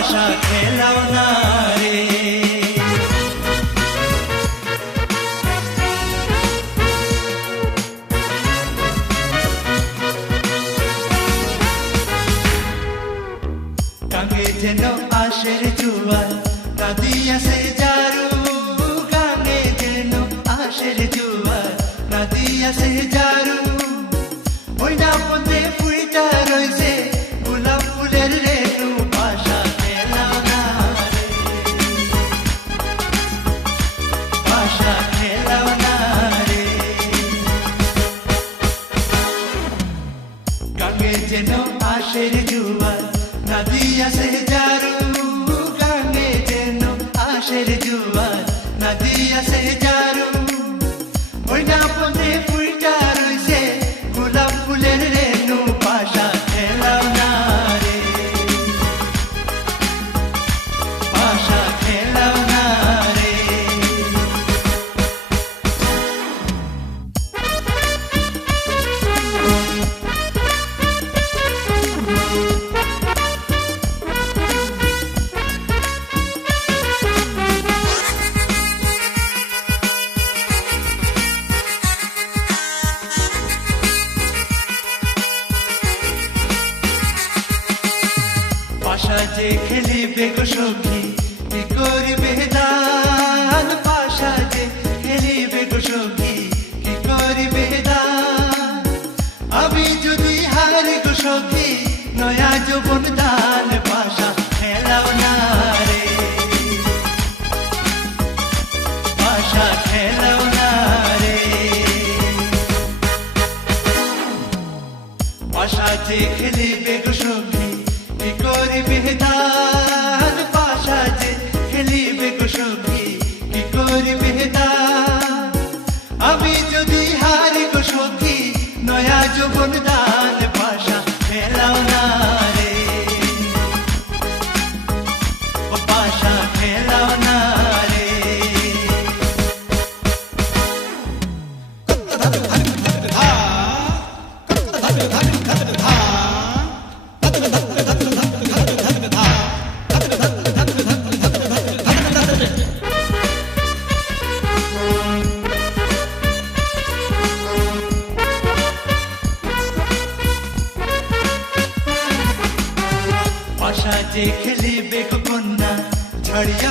পাশা খেলাও না রে। গাঙ্গে যেন আশের জুয়ার নদী আসে জারু, গাঙ্গে যেন আশের জুয়ার নদী আসে জারু। ওই না পথে ফুইটা রয়েছে গোলাপ ফুলের রেণু, পাশা খেলাও না রে, পাশা খেলাও না রে। গাঙ্গে যেন আশের জুয়ার নদী আসে জারু, গাঙ্গে যেন আশের জুয়ার নদী আসে জারু। ওই না পথে ফুইটা রয়েছে গোলাপ ফুলের রেণু, পাশা খেলাও না রে, পাশা খেলাও না রে। পাশা যে খেলিবে গো সখী কি করিবে দান, পাশা যে খেলিবে গো সখী কি করিবে দান। আমি যদি হারি গো সখী নয়া যৌবন দান, পাশা খেলাও না রে, পাশা খেলাও না রে। পাশা যে খেলিবে গো সখী কি করিবে দান, পাশা যে খেলিবে গো সখী কি করিবে দান। আমি যদি হারি গো সখী নয়া যৌবন দান, পাশা খেলাও না রে, পাশা খেলাও না রে। পাশা যে খেলিবে গো কন্যা ঝড়িয়া